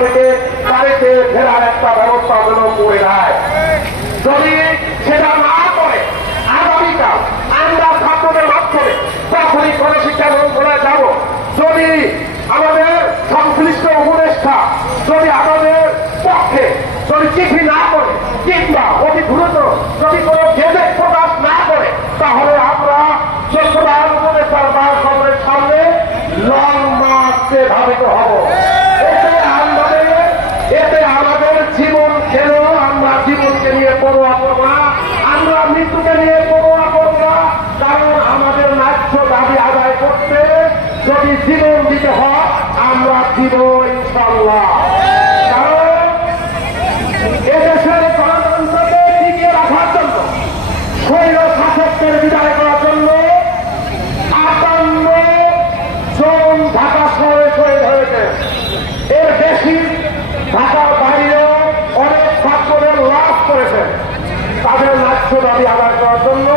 থেকে বাড়িতে ফেরার একটা ব্যবস্থা যেন করে দেয়। যদি সেটা না করে, আগামীকাল আমরা ছাত্রদের মাধ্যমে প্রাথমিক গণশিক্ষা মন্ত্রণালয়ে যাব। যদি আমাদের সংশ্লিষ্ট উপদেষ্টা যদি আমাদের পক্ষে যদি চিঠি না করে, কিংবা অতি দ্রুত যদি কোনো গেজেট প্রকাশ না করে, তাহলে আমরা চট্টগ্রাম উপদেষ্টার বাসভবনের সামনে লং মার্চে ধাবিত হব এতে আমাদের এতে আমাদের জীবন কেন আমরা জীবনকে নিয়ে পড়ুয়া করব না আমরা মৃত্যুকে নিয়ে পড়ুয়া করব না কারণ আমাদের ন্যায্য দাবি আদায় করতে জীবন দিতে হয় আমরা দিব ইনশাল্লাহ কারণ বিদায় করার জন্য এর বাইরেও অনেক ছাত্রদের লাভ করেছে তাদের ন্যায্য দাবি আদায় করার জন্য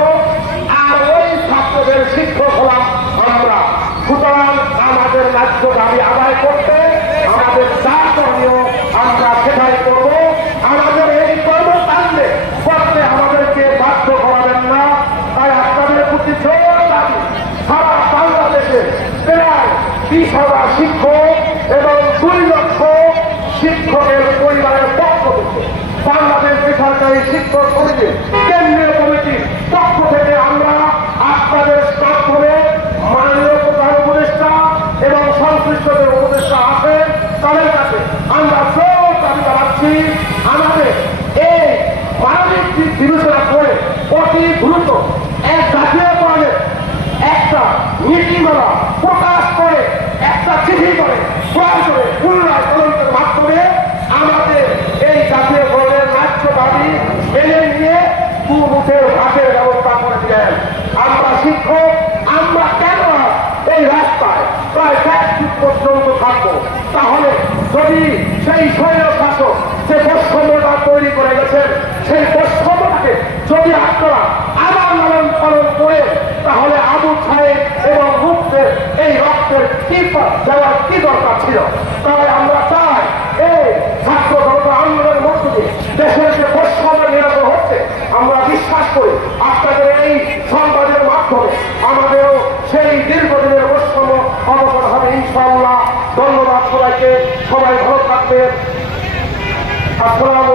ন্যায্য দাবি আদায় করতে আমাদের যা করণীয় আমরা সেটাই করব। আমাদের এই কর্মকাণ্ডে করতে আমাদেরকে বাধ্য করাবেন না। তাই আপনাদের প্রতি সারা বাংলাদেশে প্রায় বিশ হাজার শিক্ষক এবং দুই লক্ষ শিক্ষকের পরিবারের পক্ষ থেকে বাংলাদেশ বেসরকারি শিক্ষক সমিতি কেন্দ্রীয় কমিটির পক্ষ থেকে আমরা আপনাদের মাধ্যমে মাননীয় প্রধান উপদেষ্টা এবং সংশ্লিষ্ট যে উপদেষ্টা আছেন তাদের কাছে আমরা জোর দাবি জানাচ্ছি আমাদের এই মানবিক বিবেচনা করে অতি দ্রুত এক জাতীয়করণের একটা নীতিমালা প্রকাশ করে, একটা চিঠি করে এই জাতীয় ব্যবস্থা করে আমরা শিক্ষক, আমরা এই রাস্তায় পর্যন্ত তাহলে যদি সেই Bravo!